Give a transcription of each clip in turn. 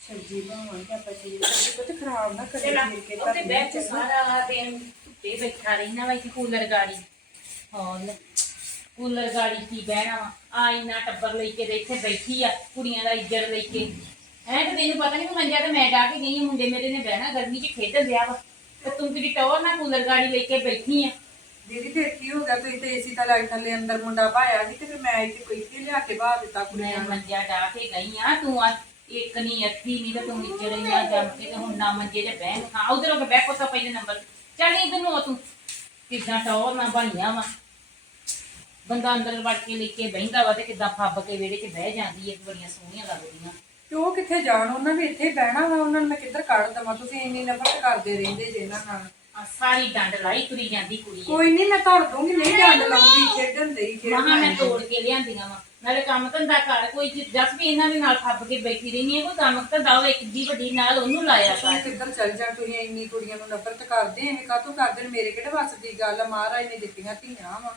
ਸਬਜ਼ੀ ਬਣਾਉਣ ਆਪਾਂ ਚੀਜ਼ ਸਾਡੇ ਖਰਾਬ ਨਾ ਕਰੇ ਫਿਰ ਕੇ ਉੱਤੇ ਬੈਠ ਕੇ ਸਾਰਾ ਦਿਨ ਧੁੱਪੇ ਬੈਠਾ ਰਹਿਣਾ ਵਾ ਇੱਥੇ ਕੂਲਰ ਗਾੜੀ ਹਾਂ ਕੂਲਰ ਗਾੜੀ ਕੀ ਬਹਿਣਾ ਵਾ ਆ ਇੰਨਾ ਟੱਬਰ ਲੈ ਕੇ ਤੇ ਇੱਥੇ ਬੈਠੀ ਆ ਕੁੜੀਆਂ ਦਾ ਇੱਜ਼ਤ ਲੈ ਕੇ ਐਂ ਤੇ ਤੈਨੂੰ ਪਤਾ ਨਹੀਂ ਮੰਜਾ ਤੇ ਮੈਂ ਜਾ ਕੇ ਗਈ ਆ, ਮੁੰਡੇ ਮੇਰੇ ਨੇ ਬਹਿਣਾ ਗਰਮੀ 'ਚ ਖੇਡਣ ਦਿਆ ਵਾ ਤੇ ਤੂੰ ਕਿਹੜੀ ਟੌਰ ਨਾਲ ਕੂਲਰ ਗਾੜੀ ਲੈ ਕੇ ਬੈਠੀ ਆ ਦੀਦੀ ਫਿਰ ਕੀ ਹੋ ਗਿਆ? ਤੁਸੀਂ ਤੇ ਏਸੀ ਤਾਂ ਲਾਈ ਥੱਲੇ ਅੰਦਰ ਮੁੰਡਾ ਪਾਇਆ ਸੀ ਤੇ ਫਿਰ ਮੈਂ ਇੱਥੇ ਕੋਈ ਇੱਥੇ ਲਿਆ ਕੇ ਬਾਹਰ ਦਿੱਤਾ ਮੈਂ ਕੁੜੀਆਂ ਨੂੰ। ਮੰਜਾ ਡਾ ਕੇ ਗਈ ਆ ਤੂੰ ਆ ਇੱਕ ਨਹੀਂ ਅੱਥੀ ਨਹੀਂ ਤੇ ਤੂੰ ਇੱਥੇ ਰਹੀਆਂ ਜੰਮ ਕੇ ਤੇ ਹੁਣ ਨਾ ਮੰਜੇ 'ਚ ਬਹਿ ਹਾਂ ਉਧਰੋਂ ਕੇ ਬਹਿ ਕੋਤਾ ਪਹਿਲੇ ਨੰਬਰ। ਚੱਲ ਇਧਰ ਨੂੰ ਆ ਤੂੰ। ਕਿੱਦਾਂ ਟੌਰ ਨਾ ਬਣੀਆਂ ਵਾ। ਬੰਦਾ ਅੰਦਰ ਵੜ ਕੇ ਲੈ ਕੇ ਬਹਿੰਦਾ ਵਾ ਤੇ ਕਿੱਦਾਂ ਫੱਬ ਕੇ ਵਿਹੜੇ 'ਚ ਬਹਿ ਜਾਂਦੀ ਹੈ ਬੜੀਆਂ ਸੋਹਣੀਆਂ ਲੱਗਦੀਆਂ। ਤੇ ਉਹ ਕਿੱਥੇ ਜਾਣ? ਉਹਨਾਂ ਵੀ ਇੱਥੇ ਹੀ ਬਹਿਣਾ ਵਾ ਉਹਨਾਂ ਨੂੰ ਮੈਂ ਕਿੱਧਰ ਕੱਢ ਦਵਾਂ? ਤੁਸੀਂ ਇੰਨੀ ਨਫ਼ਰਤ ਕਰਦੇ ਰਹਿੰਦੇ ਜੇ ਇਹਨਾਂ ਨਾਲ। ਆ ਸਾਰੀ ਡੰਡ ਲਾਈ ਤੁਰੀ ਜਾਂਦੀ ਕੁੜੀ ਕੋਈ ਨਹੀਂ ਮੈਂ ਧਰ ਦੂੰਗੀ ਨਹੀਂ ਡੰਡ ਲਾਉਂਦੀ ਖੇਡਣ ਦੇ ਹੀ ਮਹਾ ਮੈਂ ਤੋੜ ਕੇ ਲਿਆਂਦੀਆਂ ਵਾ। ਨਾਲੇ ਕੰਮ ਧੰਦਾ ਕਰ ਕੋਈ ਜਸ ਵੀ ਇਹਨਾਂ ਦੇ ਨਾਲ ਫੱਬ ਕੇ ਬੈਠੀ ਰਹਿੰਦੀ ਹੈ ਕੋਈ ਕੰਮ ਧੰਦਾ ਹੋਵੇ ਕਿੱਡੀ ਵੱਡੀ ਨਾਲ ਉਹਨੂੰ ਲਾਇਆ ਕਰ। ਕਿੱਧਰ ਚੱਲ ਜਾ ਤੁਸੀਂ ਇੰਨੀ ਕੁੜੀਆਂ ਨੂੰ ਨਫ਼ਰਤ ਕਰਦੇ ਐਵੇਂ ਕਾਹਤੋਂ ਕਰਦੇ ਨੇ? ਮੇਰੇ ਕਿਹੜੇ ਵੱਸ ਦੀ ਗੱਲ ਆ? ਮਹਾਰਾਜ ਨੇ ਦਿੱਤੀਆਂ ਧੀਆਂ ਵਾ।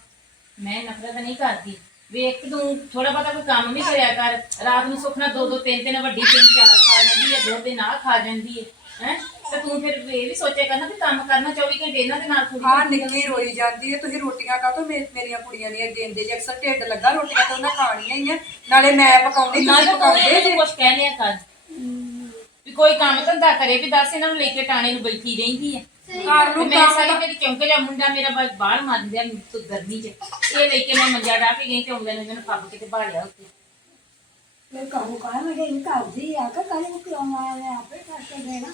ਮੈਂ ਨਫ਼ਰਤ ਨਹੀਂ ਕਰਦੀ। ਵੇਖ ਤੂੰ ਥੋੜਾ ਬਹੁਤਾ ਕੋਈ ਕੰਮ ਵੀ ਕਰਿਆ ਕਰ। ਰਾਤ ਨੂੰ ਸੁਖਣਾ ਦੋ ਦੋ ਤਿੰਨ ਤਿੰਨ ਵੱਡੀ ਤਿੰਨ ਚਾਰ ਖਾ ਜਾਂਦੀ ਹੈ ਦੋ ਦਿਨ ਆ ਖਾ ਜਾਂਦੀ ਹੈ ਹੈ? ਤੇ ਤੂੰ ਫਿਰ ਇਹ ਵੀ ਸੋਚਿਆ ਕਰਨਾ ਕਿ ਕੰਮ ਕਰਨਾ 24 ਘੰਟੇ ਇਹਨਾਂ ਦੇ ਨਾਲ ਥੋੜੀ ਹਾਂ ਨਿੱਕੀ ਰੋਈ ਜਾਂਦੀ ਹੈ ਤੁਸੀਂ ਰੋਟੀਆਂ ਕਾਹਤੋਂ ਮੇ- ਮੇਰੀਆਂ ਕੁੜੀਆਂ ਦੀਆਂ ਦਿੰਦੇ ਜੇ ਅਕਸਰ ਢਿੱਡ ਲੱਗਾ ਰੋਟੀਆਂ ਤਾਂ ਉਹਨਾਂ ਖਾਣੀਆਂ ਹੀ ਆ। ਨਾਲੇ ਮੈਂ ਪਕਾਉਂਦੀ ਨਾ ਤੁਸੀਂ ਤਾਂ ਤੂੰ ਪਕਾਉਂਦੇ ਇਹਨਾਂ ਜੇ। ਨੂੰ ਕੁਝ ਕਹਿ ਲਿਆ ਕਰ। ਵੀ ਕੋਈ ਕੰਮ ਧੰਦਾ ਕਰੇ ਵੀ ਦੱਸ ਇਹਨਾਂ ਨੂੰ ਲੈ ਕੇ ਟਾਣੇ ਨੂੰ ਬੈਠੀ ਰਹਿੰਦੀ ਹੈ ਘਰ ਤੇ ਨੂੰ ਮੈਂ ਕੰਮ ਸਾਰੀ ਮੇਰੀ ਚੌਂਕੇ ਦਾ ਮੁੰਡਾ ਮੇਰਾ ਬਸ ਬਾਹਰ ਮੰਨ ਗਿਆ ਤੂੰ ਗਰਮੀ 'ਚ। ਇਹ ਲੈ ਕੇ ਮੈਂ ਮੰਜਾ ਡਾ ਕੇ ਗਈ ਤੇ ਆਉਂਦੇ ਨੇ ਮੈਨੂੰ ਫੱਬ ਕੇ ਤੇ ਬਾਲਿਆ ਉੱਤੇ। ਮੈਂ ਕਹੂੰ ਕਹਾਂ ਮੈਂ ਇਹ ਕਰਦੀ ਆ ਕਿ ਕੱਲ ਨੂੰ ਕਿਉਂ ਆਇਆ ਮੈਂ ਆਪੇ ਕਰਕੇ ਦੇਣਾ।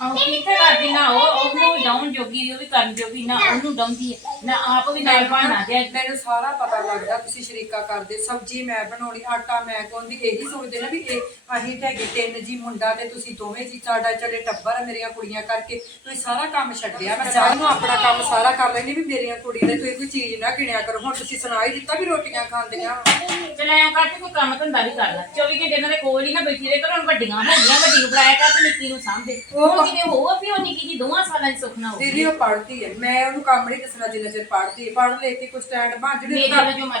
ਆਹ ਕਿੱਥੇ ਕਰਦੀ? ਨਾ ਉਹ ਉਹਨੂੰ ਡਾਉਣ ਜੋਗੀ ਉਹ ਵੀ ਕਰਨ ਜੋਗੀ ਨਾ ਉਹਨੂੰ ਡਾਉਂਦੀ ਹੈ ਨਾ ਆਪ ਵੀ ਨਾਲ ਬਹਾਨਾ ਦੇ ਮੈਨੂੰ ਸਾਰਾ ਪਤਾ ਲੱਗਦਾ ਤੁਸੀਂ ਸ਼ਰੀਕਾ ਕਰਦੇ ਸਬਜ਼ੀ ਮੈਂ ਬਣਾਉਣੀ ਆਟਾ ਮੈਂ ਗੁੰਦੀ ਇਹੀ ਸੋਚਦੇ ਨਾ ਵੀ ਇਹ ਅਸੀਂ ਤੇ ਹੈਗੇ ਤਿੰਨ ਜੀ ਮੁੰਡਾ ਤੇ ਤੁਸੀਂ ਦੋਵੇਂ ਜੀ ਸਾਡਾ ਚਲੇ ਟੱਬਰ ਆ ਮੇਰੀਆਂ ਕੁੜੀਆਂ ਕਰਕੇ। ਤੁਸੀਂ ਸਾਰਾ ਕੰਮ ਛੱਡਿਆ ਮੈਂ ਸਾਰਿਆਂ ਨੂੰ ਆਪਣਾ ਕੰਮ ਸਾਰਾ ਕਰ ਲੈਣੀ ਵੀ ਮੇਰੀਆਂ ਕੁੜੀਆਂ ਦੇ ਤੁਸੀਂ ਕੋਈ ਚੀਜ਼ ਨਾ ਗਿਣਿਆ ਕਰੋ। ਹੁਣ ਤੁਸੀਂ ਸੁਣਾ ਹੀ ਦਿੱਤਾ ਵੀ ਰੋਟੀਆਂ ਖਾਂਦੀਆਂ ਚਲਾਇਆ ਕਰ ਤੇ ਕੋਈ ਕੰਮ ਧੰਦਾ ਵੀ ਕਰ ਲੈ। 24 ਘੰਟੇ ਇਹਨਾਂ ਦੇ ਕੋਲ ਹੀ ਨਾ ਬੈਠੀ ਰਹੇ ਕਰ ਹੁਣ ਵੱਡੀਆਂ ਹੋ ਗਈਆਂ ਵੱਡੀ ਨੂੰ ਬੁਲਾਇਆ ਕਰ ਤੇ ਨਿੱਕੀ ਨੂੰ ਸਾਂਭੇ ਉਹ ਕਿਤੇ ਹੋ ਵੀ ਉਹ ਨਿੱਕੀ ਜੀ ਦੋਵਾਂ ਸਾਲਾਂ ਦੀ ਸੁਖਨਾ ਹੋ ਦੀਦੀ ਉਹ ਪੜ੍ਹਦੀ ਹੈ। ਮੈਂ ਉਹਨੂੰ ਕੰਮ ਨਹੀਂ ਦੱਸਣਾ ਜਿੰਨਾ ਚਿਰ ਪੜ੍ਹਦੀ ਹੈ। ਪੜ੍ਹ ਲੈ ਕੇ ਕੋਈ ਸਟੈਂਡ ਬਣ ਜਿਹੜੇ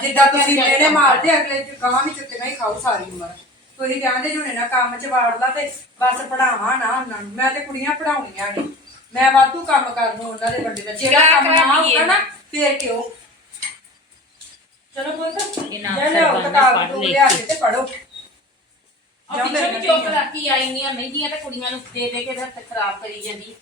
ਜਿੱਦਾਂ ਤੁਸੀਂ ਮੇਰੇ। ਮਾਰਦੇ ਅਗਲੇ ਚ ਗਾਂ ਵੀ ਚੁੱਕੀਆਂ ਹੀ ਖਾਓ ਸਾਰੀ ਉਮਰ। ਤੁਸੀਂ ਕਹਿੰਦੇ ਜੁਨੇ ਨਾ ਕੰਮ ਚ ਵਾੜ ਲਾ ਤੇ ਬਸ ਪੜਾਵਾਂ ਨਾ ਉਹਨਾਂ ਨੂੰ। ਮੈਂ ਤੇ ਕੁੜੀਆਂ ਪੜਾਉਣੀਆਂ ਨੇ। ਮੈਂ ਵਾਧੂ ਕੰਮ ਕਰ ਦੂੰ ਉਹਨਾਂ ਦੇ ਵੱਡੇ ਦਾ। ਜਿਹੜਾ ਕਿਆ ਕੰਮ ਨਾ ਕਰਾਂਗੀ ਹੋਊਗਾ ਨਾ ਫੇਰ ਕਿਉਂ? ਚਲੋ ਪੁੱਤ ਇਹ ਨਾ। ਲੈ ਲਿਆਓ ਸਰਦਾਰ ਕਿਤਾਬ ਪੜ੍ਹ ਲਿਆ ਕੇ। ਤੇ ਪੜੋ ਆ ਪਿੱਛੇ ਵੀ ਚੁੱਪ ਰੱਖੀ ਆਈਆਂ ਮਹਿੰਦੀਆਂ ਤੇ ਕੁੜੀਆਂ ਨੂੰ ਦੇ ਦੇ ਕੇ ਤੇ ਖਰਾਬ ਕਰੀ ਜਾਂਦੀ।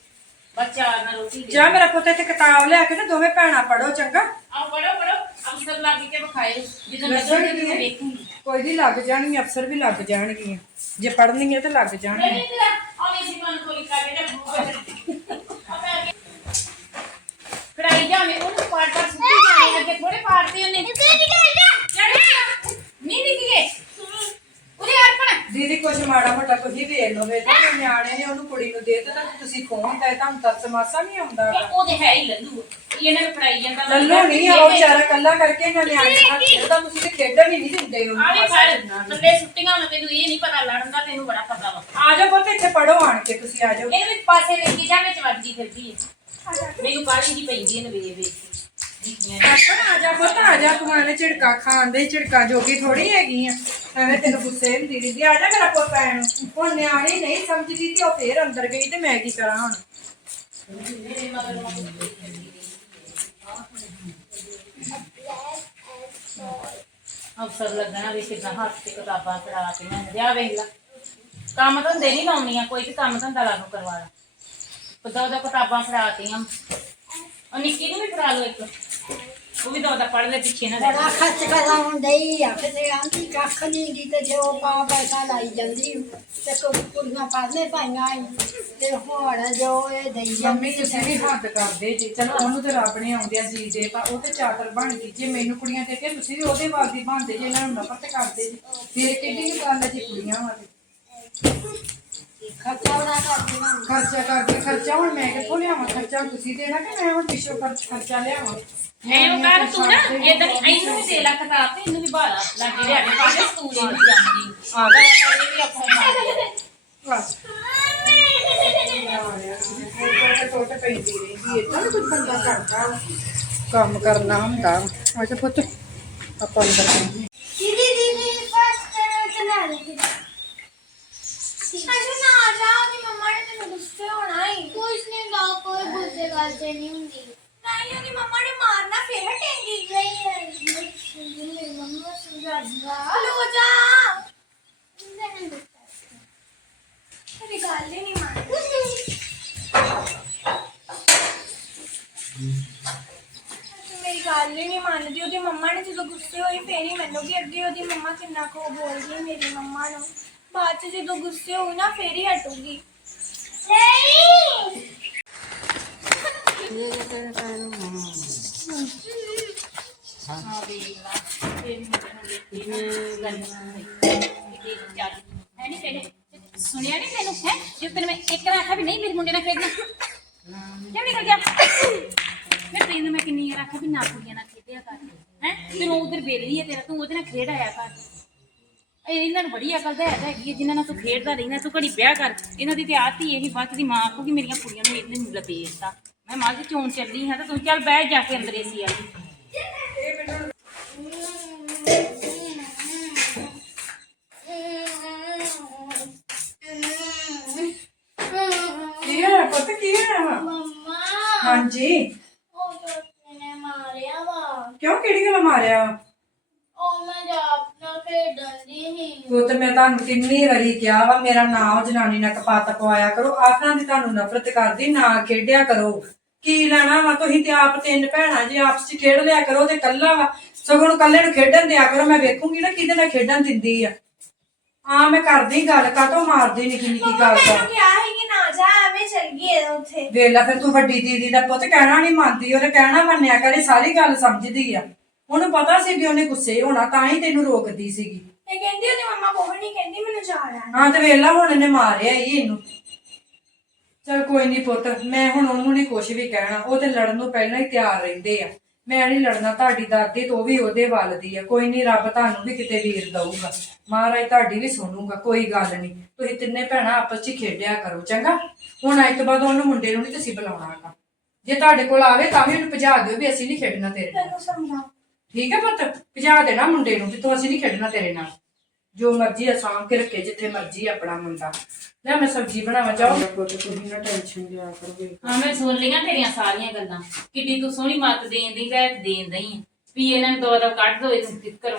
ਬੱਚਾ ਨਾਲ ਰੋਟੀ ਦੇ ਜਾ ਮੇਰਾ ਪੁੱਤ ਇੱਥੇ ਕਿਤਾਬ ਲਿਆ ਕੇ ਤੇ ਦੋਵੇਂ ਭੈਣਾਂ ਪੜੋ ਚੰਗਾ। ਆ ਪੜੋ ਪੜੋ ਅਫਸਰ ਲੱਗ ਕੇ ਵਿਖਾਏ ਜਦੋਂ ਲੱਗਣਗੀਆਂ। ਲੱਗਣਗੇ ਮੈਂ ਵੇਖੂੰਗੀ ਕੋਈ ਨਹੀਂ ਲੱਗ ਜਾਣਗੀਆਂ ਅਫਸਰ ਵੀ ਲੱਗ ਜਾਣਗੀਆਂ। ਜੇ ਪੜ੍ਹਨੀਆਂ ਤੇ ਲੱਗ ਜਾਣਗੀਆਂ। ਨਹੀਂ ਤੇਰਾ ਆ ਮੇਰੀ ਦੁਕਾਨ ਕੋਲੀ ਕਰਾ ਕੇ ਜਾ ਕੜਾਈ ਜਾਵੇਂ ਉਹਨੂੰ ਪਾੜ ਪਾੜ ਸੁੱਟੀ ਜਾਣੇ ਅੱਗੇ ਥੋੜੇ ਪਾੜਦੇ ਉਹਨੇ ਨਹੀਂ ਨਿਕਲੇ ਉਹਦੇ ਅਰਪਣ ਦੀਦੀ ਕੁਝ ਮਾੜਾ ਮੋਟਾ ਤੁਸੀਂ ਵੇਖ ਲਓ ਵੇ ਤੇ ਨਿਆਣੇ ਨੇ ਉਹਨੂੰ ਕੁੜੀ ਨੂੰ ਦੇ ਦਿੱਤਾ ਤੇ ਤੁਸੀਂ ਕੌਣ ਦਾ ਤੁਹਾਨੂੰ ਤਰਸ ਮਾਸਾ ਨਹੀਂ ਆਉਂਦਾ। ਤੇ ਉਹਦੇ ਹੈ ਹੀ ਲੱਲੂ ਇਹਨਾਂ ਨੂੰ ਫੜਾਈ ਜਾਂਦਾ। ਲੱਲੋ ਨਹੀਂ ਆ ਉਹ ਵਿਚਾਰਾ ਕੱਲਾ ਕਰਕੇ ਇਹਨਾਂ ਨਿਆਣੇ ਨਾਲ ਖੇਡਦਾ ਤੁਸੀਂ ਤੇ ਖੇਡਣ ਹੀ ਨਹੀਂ ਦਿੰਦੇ ਉਹਨੂੰ ਆਵੇ ਫੜ। ਥੱਲੇ ਸੁੱਟੀਆਂ ਹੁਣ ਤੈਨੂੰ ਇਹ ਨਹੀਂ ਪਤਾ ਲੜਨ ਦਾ ਤੈਨੂੰ ਬੜਾ ਪਤਾ ਵਾ। ਆ ਜਾਓ ਪੁੱਤ ਇੱਥੇ ਪੜੋ ਆਣ ਕੇ ਤੁਸੀਂ ਆ ਜਾਓ। ਇਹਦੇ ਵਿੱਚ ਪਾਸੇ ਵੇਖੀ ਜਾ ਵਿੱਚ ਵੱਜਦੀ ਫਿਰਦੀ ਹੈ ਮੈਨੂੰ ਕਾਲੀ ਦੀ ਪੈਂਦੀ ਇਹਨੂੰ ਵੇਖ ਵੇਖ ਕੇ। ਆ ਜਾ ਪੁੱਤ ਆ ਜਾ ਤੂੰ ਝਿੜਕਾ ਖਾਣ ਦੇ ਝਿੜਕਾ ਜੋਗੀ ਥੋੜੀ ਹੈਗੀ ਆ। ਐਵੇਂ ਤੈਨੂੰ ਗੁੱਸੇ ਹੁੰਦੀ ਰਹਿੰਦੀ ਆ ਜਾ ਮੇਰਾ ਪੁੱਤ ਐਨ ਹੁਣ ਨਿਆਣੀ ਨਹੀਂ ਸਮਝਦੀ ਤੇ ਉਹ ਫੇਰ ਅੰਦਰ ਗਈ ਤੇ ਮੈਂ ਕੀ ਕਰਾਂ ਹੁਣ? ਅਫਸਰ ਲੱਗਣਾ ਵੀ ਕਿਦਾਂ ਹੱਥ ਤੇ ਕਿਤਾਬਾਂ ਫੜਾ ਕੇ ਮੈਂ ਰਿਆ ਵੇਖ ਲਾ। ਕੰਮ ਧੰਦੇ ਨਹੀਂ ਲਾਉਣੀਆਂ, ਕੋਈ ਵੀ ਕੰਮ ਧੰਦਾ ਲਾਗੂ ਕਰਵਾ ਲਾ। ਪਤਾ ਉਹਦਾ ਕਿਤਾਬਾਂ ਫੜਾਤੀਆਂ ਉਹ ਨਿੱਕੀ ਨੂੰ ਵੀ ਫੜਾ ਲਓ ਇੱਕ। ਉਹ ਵੀ ਦੋਦਾ ਪੜ੍ਹ ਲੈ ਪਿੱਛੇ ਨਾ ਬੜਾ ਖਰਚ ਕਰਾਉਣ ਡਈ ਆ। ਕਿਤੇ ਆਂਦੀ ਕੱਖ ਨਹੀਂ ਗੀ ਤੇ ਜੋ ਪਾ ਪੈਸਾ ਲਾਈ ਜਾਂਦੀ ਤੇ ਕੁ- ਕੁੜੀਆਂ ਪੜ੍ਹਨੇ ਪਾਈਆਂ ਈ। ਤੇ ਹੁਣ ਜੋ ਇਹ ਦਈ ਮੰਮੀ ਜਾਂਦੀ ਤੁਸੀਂ ਵੀ ਹੱਦ ਕਰਦੇ ਜੀ। ਚਲੋ ਉਹਨੂੰ ਤੇ ਰੱਬ ਨੇ ਆਉਂਦਿਆਂ ਜੀ ਦੇ ਪਰ ਉਹ ਤੇ ਚਾਦਰ ਬਣ ਗਈ। ਜੇ ਮੈਨੂੰ ਕੁੜੀਆਂ ਦੇ ਕੇ ਤੁਸੀਂ ਵੀ ਉਹਦੇ ਵਾਦੀ ਬਣਦੇ ਜੇ ਇਹਨਾਂ ਨੂੰ ਨਫ਼ਰਤ ਕਰਦੇ ਜੀ। ਫਿਰ ਕਿੱਡੀ ਕੁ ਗੱਲ ਹੈ ਜੀ ਕੁੜੀਆਂ ਵਾਲੀ? ਖਰਚਾ ਬੜਾ ਕਰਦੀਆਂ ਖਰਚਾ ਕਰਦੇ ਖਰਚਾ ਹੁਣ ਮੈਂ ਕਿੱਥੋਂ ਲਿਆਵਾਂ ਖਰਚਾ ਤੁਸੀਂ ਦੇਣਾ ਕਿ ਮੈਂ ਹੁਣ ਪਿੱਛੋਂ ਖਰਚ ਖਰਚਾ ਲਿਆਵਾਂ ਮੈਂ ਉਹ ਕਰ ਤੂੰ ਨਾ ਇਦਾਂ ਇਹਨੂੰ ਵੀ ਦੇ ਲਾ ਕਿਤਾਬ ਤੇ ਇਹਨੂੰ ਵੀ ਬਾਲਾ ਲੱਗੇ ਲਿਆ ਕੇ ਪਾ ਦੇ ਸਕੂਲ ਇਹਨੂੰ ਜਾਂਦੀ ਆ ਦਾ ਇਹ ਵੀ ਆਪਣਾ ਬਸ ਟੋਟ ਪੈਂਦੀ ਰਹਿੰਦੀ ਹੈ ਤਾਂ ਕੁਝ ਬੰਦਾ ਕਰਦਾ ਵਾ। ਕੰਮ ਕਰਨਾ ਹੁੰਦਾ ਵਾ। ਆਜਾ ਪੁੱਤ ਆਪਾਂ ਅੰਦਰ ਚੱਲੀਏ। ਦੀਦੀ ਦੀਦੀ ਫਸਟ ਚਲਾ ਰਹੀ ਅਜੇ ਨਾ ਆ ਜਾ ਉਹਦੀ ਮੰਮਾ ਨੇ ਤੈਨੂੰ ਗੁੱਸੇ ਹੋਣਾ ਹੀ ਕੁਛ ਨਹੀਂ ਗਾ ਕੋਈ ਗੁੱਸੇ ਗੱਲ ਤੇ ਨਹੀਂ ਹੁੰਦੀ। ਨਹੀਂ ਉਹਦੀ ਮੰਮਾ ਨੇ ਮਾਰਨਾ ਫੇਰ ਹਟੇਂਗੀ ਨਹੀਂ ਨਹੀਂ ਮੰਮਾ ਸਮਝਾ ਦੂੰਗਾ ਹਲੋ ਜਾ। ਤੇਰੀ ਗੱਲ ਹੀ ਨਹੀਂ ਮੰਨਦੀ। ਤੂੰ ਮੇਰੀ ਗੱਲ ਹੀ ਨਹੀਂ ਮੰਨਦੀ। ਉਹਦੀ ਮੰਮਾ ਨੇ ਜਦੋਂ ਗੁੱਸੇ ਹੋਈ ਫੇਰ ਹੀ ਮੈਨੂੰ ਕਿ ਅੱਗੇ ਉਹਦੀ ਮੰਮਾ ਕਿੰਨਾ ਕੋ ਬੋਲਦੀ ਮੇਰੀ ਮੰਮਾ ਨੂੰ। ਬਾਅਦ ਚ ਜਦੋਂ ਗੁੱਸੇ ਹੋਈ ਨਾ ਫੇਰ ਹੀ ਹਟੂਗੀ। ਨਹੀਂ ਹਾਂ ਦੇਖ ਲਾ ਫਿਰ ਮੈਨੂੰ ਲੈ ਕੇ ਹੈ ਨਹੀਂ ਤੇਰੇ ਸੁਣਿਆ ਨਹੀਂ ਤੈਨੂੰ ਹੈ ਜੇ ਤੈਨੂੰ ਮੈਂ ਇੱਕ ਵਾਰ ਆਖਿਆ ਵੀ ਨਹੀਂ ਮੇਰੇ ਮੁੰਡੇ ਨਾਲ ਖੇਡਣਾ ਕਿਉਂ ਨਿਕਲ ਗਿਆ ਮੈਂ ਤੈਨੂੰ ਮੈਂ ਕਿੰਨੀ ਵਾਰ ਆਖਿਆ ਵੀ ਨਾ ਕੁੜੀਆਂ ਨਾਲ ਖੇਡਿਆ ਕਰ ਇਹ ਇਹਨਾਂ ਨੂੰ ਬੜੀ ਅਕਲ ਦਾ ਹੈਗੀ ਹੈ ਜਿਨ੍ਹਾਂ ਨਾਲ ਤੂੰ ਖੇਡਦਾ ਰਹਿਣਾ ਤੂੰ ਘੜੀ ਵਿਆਹ ਕਰ। ਇਹਨਾਂ ਦੀ ਤੇ ਆਦਤ ਹੀ ਇਹੀ ਬਾਤ ਦੀ ਮਾਂ ਆਖੂਗੀ ਮੇਰੀਆਂ ਕੁੜੀਆਂ ਨੂੰ ਇਹਨੇ ਨੂੰ ਲਪੇਟਤਾ ਮੈਂ ਮਾਂ ਦੀ ਚੋਣ ਚੱਲੀ ਹਾਂ ਤਾਂ ਤੂੰ ਚੱਲ ਬਹਿ ਜਾ ਕੇ ਅੰਦਰ ਏਸੀ ਆ ਕੀ ਹੈ ਪੁੱਤ ਕੀ ਹੈ ਮੰਮਾ। ਹਾਂਜੀ। ਉਹ ਦੋਸਤ ਨੇ ਮਾਰਿਆ ਵਾ। ਕਿਉਂ ਕਿਹੜੀ ਗੱਲ ਮਾਰਿਆ ਨਾਲ ਖੇਡਣ ਦੀ ਸੀ ਉਹ ਤੇ ਮੈਂ ਤੁਹਾਨੂੰ ਕਿੰਨੀ ਵਾਰੀ ਕਿਹਾ ਵਾ ਮੇਰਾ ਨਾਮ ਜਨਾਨੀ ਨਾਲ ਕਪਾਤ ਪਵਾਇਆ ਕਰੋ ਆਖਾਂ ਦੀ ਤੁਹਾਨੂੰ ਨਫ਼ਰਤ ਕਰਦੀ ਨਾ ਖੇਡਿਆ ਕਰੋ। ਕੀ ਲੈਣਾ ਵਾ ਤੁਸੀਂ ਤੇ ਆਪ ਤਿੰਨ ਭੈਣਾਂ ਜੇ ਆਪਸ ਚ ਖੇਡ ਲਿਆ ਕਰੋ ਤੇ ਕੱਲਾ ਵਾ ਸਗੋਂ ਨੂੰ ਕੱਲੇ ਨੂੰ ਖੇਡਣ ਦਿਆ ਕਰੋ ਮੈਂ ਵੇਖੂੰਗੀ ਨਾ ਕਿਹਦੇ ਨਾਲ ਖੇਡਣ ਦਿੰਦੀ ਆ। ਆ ਮੈਂ ਕਰਦੀ ਗੱਲ ਕਾਤੋਂ ਮਾਰਦੀ ਨਿੱਕੀ ਨਿੱਕੀ ਗੱਲ ਦਾ। ਕਿਹਾ ਸੀ ਕਿ ਨਾ ਜਾ ਐਵੇਂ ਚੱਲ ਗਈ ਉੱਥੇ। ਵੇਲਾ ਫਿਰ ਤੂੰ ਵੱਡੀ ਦੀਦੀ ਦਾ ਪੁੱਤ ਕਹਿਣਾ ਨਹੀਂ ਮੰਨਦੀ ਉਹਨੇ ਕਹਿਣਾ ਮੰਨਿਆ ਕਰੇ ਸਾਰੀ ਗੱਲ ਸਮਝਦੀ ਆ। ਉਹਨੂੰ ਪਤਾ ਸੀ ਵੀ ਉਹਨੇ ਗੁੱਸੇ ਹੋਣਾ ਤਾਂ ਹੀ ਤੈਨੂੰ ਰੋਕਦੀ ਸੀਗੀ। ਤੇ ਕਹਿੰਦੀ ਉਹਦੀ ਮੰਮਾ ਕੋਹ ਨਹੀਂ ਕਹਿੰਦੀ ਮੈਨੂੰ ਜਾਣਾ ਹੈ। ਹਾਂ ਤੇ ਵੇਲਾ ਹੁਣ ਇਹਨੇ ਮਾਰਿਆ ਹੀ ਇਹਨੂੰ। ਚਲ ਕੋਈ ਨਹੀਂ ਪੁੱਤ ਮੈਂ ਹੁਣ ਉਹਨੂੰ ਨਹੀਂ ਕੁਝ ਵੀ ਕਹਿਣਾ। ਉਹ ਤੇ ਲੜਨ ਨੂੰ ਪਹਿਲਾਂ ਹੀ ਤਿਆਰ ਰਹਿੰਦੇ ਆ। ਮੈਂ ਨਹੀਂ ਲੜਨਾ ਤੁਹਾਡੀ ਦਾਦੀ ਤੋਂ ਵੀ ਉਹਦੇ ਵੱਲ ਦੀ ਆ। ਕੋਈ ਨਹੀਂ ਰੱਬ ਤੁਹਾਨੂੰ ਵੀ ਕਿਤੇ ਵੀਰ ਦਊਗਾ। ਮਹਾਰਾਜ ਤੁਹਾਡੀ ਵੀ ਸੁਣੂਗਾ ਕੋਈ ਗੱਲ ਨਹੀਂ ਤੁਸੀਂ ਤਿੰਨੇ ਭੈਣਾਂ ਆਪਸ 'ਚ ਹੀ ਖੇਡਿਆ ਕਰੋ ਚੰਗਾ? ਹੁਣ ਅੱਜ ਤੋਂ ਬਾਅਦ ਉਹਨੂੰ ਮੁੰਡੇ ਨੂੰ ਨਹੀਂ ਤੁਸੀਂ ਬੁਲਾਉਣਾਗਾ ਜੇ ਤੁਹਾਡੇ ਕੋਲ ਆਵੇ ਤਾਂ ਵੀ ਉਹਨੂੰ ਭਜਾ ਦਿਓ ਵੀ ਅਸੀਂ ਨਹੀਂ ਖੇਡਣਾ ਤੇਰੇ ਨਾਲ। ਤੈਨੂੰ ਸਮਝਾ ਠੀਕ ਹੈ ਪੁੱਤ? ਭਜਾ ਦੇਣਾ ਮੁੰਡੇ ਨੂੰ ਤੂੰ ਅਸੀਂ ਨਹੀਂ ਖੇਡਣਾ ਤੇਰੇ ਨਾਲ। ਜੋ ਮਰਜ਼ੀ ਆ ਸਾਂਭ ਕੇ ਰੱਖੇ ਜਿੱਥੇ ਮਰਜ਼ੀ ਆਪਣਾ ਮੁੰਡਾ। ਲੈ ਮੈਂ ਸਬਜ਼ੀ ਬਣਾਵਾਂ ਜਾਓ। ਪੁੱਤ ਤੁਸੀਂ ਨਾ ਟੈਨਸ਼ਨ ਲਿਆ ਕਰੋ ਹਾਂ ਮੈਂ ਸੁਣ ਲਈਆਂ ਤੇਰੀਆਂ ਸਾਰੀਆਂ ਗੱਲਾਂ। ਕਿੱਡੀ ਤੂੰ ਸੋਹਣੀ ਮੱਤ ਦੇਣ ਦੀ ਲੈ ਦੇਣ ਦਈ। ਵੀ ਇਹਨਾਂ ਨੂੰ ਦੋ ਦੋ ਕੱਢ ਦੋ ਇਹਨੂੰ ਕਿਤ ਕਰੋ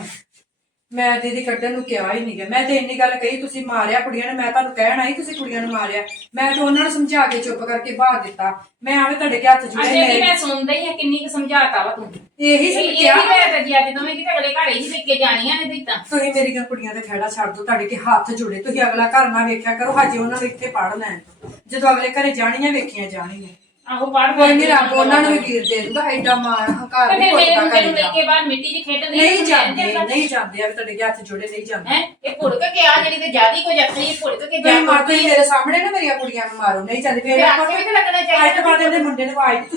ਮੈਂ ਦੀਦੀ ਕੱਢਣ ਨੂੰ ਕਿਹਾ ਹੀ ਨਹੀਂ ਗਿਆ ਮੈਂ ਤੇ ਇੰਨੀ ਗੱਲ ਕਹੀ ਤੁਸੀਂ ਮਾਰਿਆ ਕੁੜੀਆਂ ਨੇ ਮੈਂ ਤੁਹਾਨੂੰ ਕਹਿਣ ਆਈ ਤੁਸੀਂ ਕੁੜੀਆਂ ਨੂੰ ਮਾਰਿਆ। ਮੈਂ ਤਾਂ ਉਹਨਾਂ ਨੂੰ ਸਮਝਾ ਕੇ ਚੁੱਪ ਕਰਕੇ ਬਾਹਰ ਦਿੱਤਾ। ਮੈਂ ਆਵੇ ਤੁਹਾਡੇ ਹੱਥ ਜੁੜੇ ਅਜੇ ਵੀ ਮੈਂ ਸੁਣਦਾ ਹੀ ਆ ਕਿੰਨੀ ਕੁ ਸਮਝਾਤਾ ਵਾ ਤੂੰ। ਇਹੀ ਸਭ ਇਹ ਲੈ ਤੇ ਜੀ ਅੱਜ ਦੋਵੇਂ ਕਿਤੇ ਅਗਲੇ ਘਰੇ ਹੀ ਲੈ ਕੇ ਜਾਣੀਆਂ ਨੇ ਦਿੱਤਾ ਤੁਸੀਂ ਮੇਰੀ ਗੱਲ ਕੁੜੀਆਂ ਦਾ ਖਹਿੜਾ ਛੱਡ ਦਿਓ ਤੁਹਾਡੇ ਕੇ ਹੱਥ ਜੁੜੇ। ਤੁਸੀਂ ਅਗਲਾ ਘਰ ਨਾ ਵੇਖਿਆ ਕਰੋ ਹਜੇ ਉਹਨਾਂ ਨੂੰ ਇੱਥੇ ਪੜ ਲੈਣ ਦਿਓ। ਜਦੋਂ ਅਗਲੇ ਘਰੇ ਜਾਣੀਆਂ ਵੇਖੀਆਂ ਜਾਣੀਆਂ ਆਹੋ ਪੜ ਕੋਈ ਨਹੀਂ ਰੱਬ ਉਹਨਾਂ ਨੂੰ ਵੀ ਵੀਰ ਦੇ ਦੂਗਾ ਐਡਾ ਮਾਣ ਹੰਕਾਰ ਤੇ ਨਹੀਂ ਫਿਰ ਮੇਰੇ ਪੁੱਤਦਾ ਮੁੰਡੇ ਨੂੰ ਲੈ ਕਰੀਦਾ ਕੇ ਬਾਹਰ ਮਿੱਟੀ 'ਚ ਖੇਡਣ ਨਹੀਂ ਜਾਂਦੇ ਨਹੀਂ ਜਾਂਦੇ ਆ ਵੀ ਤੁਹਾਡੇ ਹੱਥ ਜੁੜੇ ਨਹੀਂ ਜਾਂਦੇ। ਹੈ? ਇਹ ਭੁੜਕ ਕੇ ਆ ਜਿਹੜੀ ਤੇ ਜਿਆਦੀ ਕੋ ਜੱਤੀ ਇਹ ਭੁੜਕ ਕੇ ਜਾ ਮੇਰੀ ਮਾਤਾ ਜੀ ਮੇਰੇ ਸਾਹਮਣੇ ਨਾ ਮੇਰੀਆਂ ਕੁੜੀਆਂ ਨੂੰ ਮਾਰੋ ਨਹੀਂ ਜਾਂਦੇ ਫਿਰ ਫੇਰ ਆਖੇ ਵੀ ਤਾਂ ਲੱਗਣਾ ਚਾਹੀਦਾ ਅੱਜ ਤੋਂ ਬਾਅਦ ਇਹਦੇ ਮੁੰਡੇ ਨੂੰ ਆਵਾਜ਼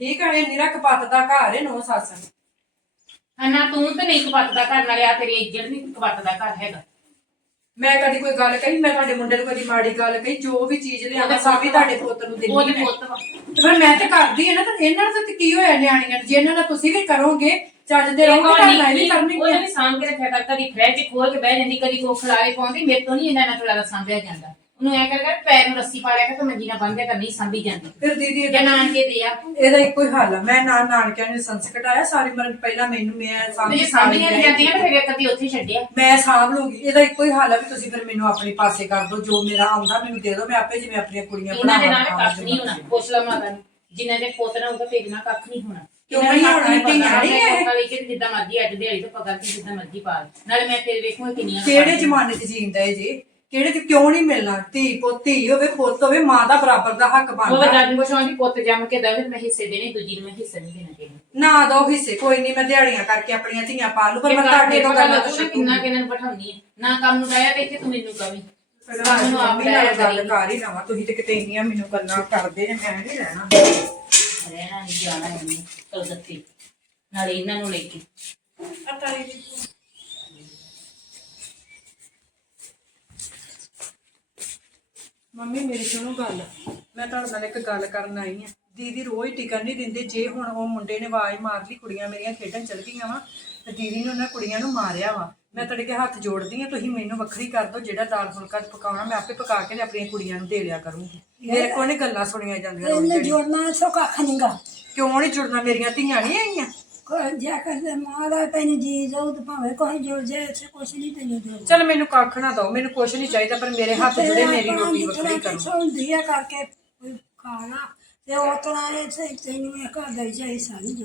ਠੀਕ ਹੈ ਇਹ ਨਿਰਾ ਕਪੱਤ ਦਾ ਘਰ ਹੈ ਨੋ ਸੱਸ। ਹਨਾ ਤੂੰ ਤੇ ਨਹੀਂ ਕਪੱਤ ਦਾ ਘਰ ਨਾਲ ਆ ਤੇਰੀ ਇੱਜ਼ਤ ਨਹੀਂ ਕਪੱਤ ਦਾ ਘਰ ਹੈਗਾ। ਮੈਂ ਕਦੀ ਕੋਈ ਗੱਲ ਕਹੀ ਮੈਂ ਤੁਹਾਡੇ ਮੁੰਡੇ ਨੂੰ ਕਦੀ ਮਾੜੀ ਗੱਲ ਕਹੀ ਜੋ ਵੀ ਚੀਜ਼ ਲਿਆਵਾਂ ਸਭ ਹੀ ਤੁਹਾਡੇ ਪੁੱਤ ਨੂੰ ਦਿੰਦੀ ਉਹਦੇ ਮੈਂ। ਪੁੱਤ ਵਾ। ਤੇ ਫਿਰ ਮੈਂ ਤੇ ਕਰਦੀ ਹੈ ਨਾ ਤਾਂ ਇਹਨਾਂ ਨਾਲ ਤਾਂ ਕੀ ਹੋਇਆ ਨਿਆਣੀਆਂ ਨੂੰ? ਜੇ ਇਹਨਾਂ ਨਾਲ ਤੁਸੀਂ ਵੀ ਕਰੋਗੇ ਚੱਜ ਦੇ ਰਹੋਗੇ ਤਾਂ ਮੈਂ ਵੀ ਕਰਨੀ ਉਹਨੇ ਵੀ ਸਾਂਭ ਕੇ ਰੱਖਿਆ ਕਰ ਕਦੀ ਫ੍ਰਿਜ ਖੋਲ ਕੇ ਬਹਿ ਜਾਂਦੀ ਕਦੀ ਕੋ ਖਲਾਰੇ ਪਾਉਂਦੀ ਮੇਰੇ ਤੋਂ ਨਹੀਂ ਇਹਨਾਂ ਨਾਲ ਥੋੜਾ ਸਾਂਭਿਆ ਜਾਂਦਾ। ਉਹਨੂੰ ਐ ਕਰ ਕਰ ਪੈਰ ਨੂੰ ਰੱਸੀ ਪਾ ਲਿਆ ਕਰ ਤੇ ਮੰਜੀ ਨਾਲ ਬੰਨ੍ਹ ਕੇ ਨਹੀਂ ਸਾਂਭੀ ਜਾਂਦੀ। ਫਿਰ ਦੀਦੀ ਇਹਦਾ ਜਨਾਨ ਕੇ ਦੇ ਆ। ਇਹਦਾ ਇੱਕੋ ਹੀ ਹੱਲ ਆ। ਮੈਂ ਨਾ ਨਾਨਕਿਆਂ ਨੇ ਸੰਸ ਕਟਾਇਆ ਸਾਰੀ ਮਰਨ ਪਹਿਲਾਂ ਮੈਨੂੰ ਮੈਂ ਸਾਂਭੀ ਮੇਰੇ ਸਾਂਭੀਆਂ ਨਹੀਂ ਜਾਂਦੀਆਂ ਤੇ ਫਿਰ ਕਦੀ ਉੱਥੇ ਛੱਡਿਆ। ਮੈਂ ਸਾਂਭ ਲੂੰਗੀ। ਇਹਦਾ ਇੱਕੋ ਹੀ ਹੱਲ ਆ ਵੀ ਤੁਸੀਂ ਫਿਰ ਮੈਨੂੰ ਆਪਣੇ ਪਾਸੇ ਕਰ ਦਿਓ। ਜੋ ਮੇਰਾ ਆਉਂਦਾ ਮੈਨੂੰ ਦੇ ਦਿਓ। ਮੈਂ ਆਪੇ ਜਿਵੇਂ ਆਪਣੀਆਂ ਕੁੜੀਆਂ ਇਹਨਾਂ ਦੇ ਨਾਲ ਕੱਖ ਨਹੀਂ ਹੋਣਾ। ਪੁੱਛ ਲਾ ਮਾਤਾ ਨੂੰ। ਜਿੰਨਾ ਦੇ ਪੁੱਤ ਨਾ ਹੋਊਗਾ ਤੇਰੇ ਨਾਲ ਕੱਖ ਨਹੀਂ ਹੋਣਾ। ਕਿਉਂ ਨਹੀਂ ਹੋਣਾ? ਧੀਆਂ ਨਹੀਂ ਇਹ? ਕਾਲੀ ਕਿ ਜਿੱਦਾਂ ਮਰਜ਼ੀ ਅੱਜ ਦਿਹਾੜੀ ਤੋਂ ਪਕੜ ਕੇ ਜਿੱਦਾਂ ਮਰਜ਼ੀ ਪਾ ਲੈ। ਨਾਲੇ ਮੈਂ ਤੇਰੇ ਵੇਖੂਗਾ ਕਿੰਨੀਆਂ ਕਿਹੜੇ ਜ਼ਮਾਨੇ 'ਚ ਜੀਂਦਾ ਏ ਜੀ? ਕਿਹੜੇ 'ਚ ਕਿਉਂ ਨਹੀਂ ਮਿਲਣਾ? ਧੀ ਪੁੱਤ ਹੋਵੇ ਪੁੱਤ ਹੋਵੇ ਮਾਂ ਦਾ ਬਰਾਬਰ ਦਾ ਹੱਕ ਉਹ ਬਣਦਾ ਦਾਦੀ ਪੁੱਛਾਂ ਦੀ ਪੁੱਤ ਜੰਮ ਕੇ ਦਵੇ ਮੈਂ ਹਿੱਸੇ ਦੇਣੇ ਦੂਜੀ ਨੂੰ ਮੈਂ ਹਿੱਸੇ ਨਹੀਂ ਦੇਣਾ ਕਿਹਨੂੰ ਨਾ ਦੋ ਹਿੱਸੇ ਕੋਈ ਨਹੀਂ ਮੈਂ ਦਿਹਾੜੀਆਂ ਕਰਕੇ ਆਪਣੀਆਂ ਧੀਆਂ ਪਾ ਲੂ ਪਰ ਮੈਂ ਤੁਹਾਡੇ ਤੋਂ ਗੱਲਾਂ ਤੋਂ ਕਿੰਨਾ ਕਿੰਨਾ ਨੂੰ ਬਿਠਾਉਣੀ ਹੈ ਨਾ ਕੰਮ ਨੂੰ ਰਾਇਆ ਤੇ ਇੱਥੇ ਤੂੰ ਮੈਨੂੰ ਕਵੀ। ਮੈਨੂੰ ਆਪ ਨਾਲ ਗੱਲ ਕਰ। ਹੀ ਲਵਾਂ ਤੁਸੀਂ ਤੇ ਕਿਤੇ ਇੰਨੀਆਂ ਮੈਨੂੰ ਗੱਲਾਂ ਕਰਦੇ ਨੇ ਮੈਂ ਨਹੀਂ ਰਹਿਣਾ। ਰਹਿਣਾ ਨਹੀਂ ਜਾਣਾ ਨਹੀਂ ਕਲ ਦੱਤੀ ਨਾਲੇ ਇਹਨਾਂ ਨੂੰ ਲੈ ਕੇ। ਮੰਮੀ ਮੇਰੀ ਸੁਣੋ ਗੱਲ। ਮੈਂ ਤੁਹਾਡੇ ਨਾਲ ਇੱਕ ਗੱਲ ਕਰਨ ਆਈ ਆ ਦੀਦੀ ਰੋਜ਼ ਟਿਕਣ ਨਹੀਂ ਦਿੰਦੇ। ਜੇ ਹੁਣ ਉਹ ਮੁੰਡੇ ਨੇ ਆਵਾਜ਼ ਮਾਰ ਲਈ ਕੁੜੀਆਂ ਮੇਰੀਆਂ ਖੇਡਣ ਚਲ ਗਈਆਂ ਵਾ ਤੇ ਦੀਦੀ ਨੇ ਉਹਨਾਂ ਕੁੜੀਆਂ ਨੂੰ ਮਾਰਿਆ ਵਾ। ਮੈਂ ਤੁਹਾਡੇ ਅੱਗੇ ਹੱਥ ਜੋੜਦੀ ਆ ਤੁਸੀਂ ਮੈਨੂੰ ਵੱਖਰੀ ਕਰ ਦਿਓ। ਜਿਹੜਾ ਦਾਲ ਫੁਲਕਾ ਪਕਾਉਣਾ ਮੈਂ ਆਪੇ ਪਕਾ ਕੇ ਤੇ ਆਪਣੀਆਂ ਕੁੜੀਆਂ ਨੂੰ ਦੇ ਲਿਆ ਕਰੂੰਗੀ। ਮੇਰੇ ਕੋਲ ਨਹੀਂ ਗੱਲਾਂ ਸੁਣੀਆਂ ਜਾਂਦੀਆਂ ਰੋਜ਼ ਇਹਨੇ ਜਿਹੜੀ। ਜੋੜਨਾ ਸੋ ਕੱਖ ਨਹੀਂਗਾ ਕਿਉਂ ਨਹੀਂ ਜੁੜਨਾ? ਮੇਰੀਆਂ ਧੀਆਂ ਨਹੀਂ ਆਈਆਂ। ਕੋਈ ਜਾ ਕਰਦੇ ਮਾਰਾ ਤੈਨੂੰ ਜੀ ਜਾਊ ਤੇ ਭਾਵੇਂ ਕੋਈ ਜੋੜ ਜਾਏ ਇੱਥੇ ਕੁਛ ਨਹੀਂ ਤੈਨੂੰ ਜੋੜ ਚਲ ਮੈਨੂੰ ਕੱਖ ਨਾ ਦਿਓ ਮੈਨੂੰ ਕੁਛ ਨਹੀਂ ਚਾਹੀਦਾ ਪਰ ਮੇਰੇ ਹੱਥ ਜੁੜੇ ਮੇਰੀ ਰੋਟੀ ਵੱਖਰੀ ਕਰੋ। ਹੁੰਦੀ ਆ ਕਰਕੇ ਕੋਈ ਖਾਣਾ ਤੇ ਉਹ ਤਰ੍ਹਾਂ ਇਹ ਤੇ ਤੈਨੂੰ ਇਹ ਘਰ ਦਾ ਜਾਈ ਸਾਰੀ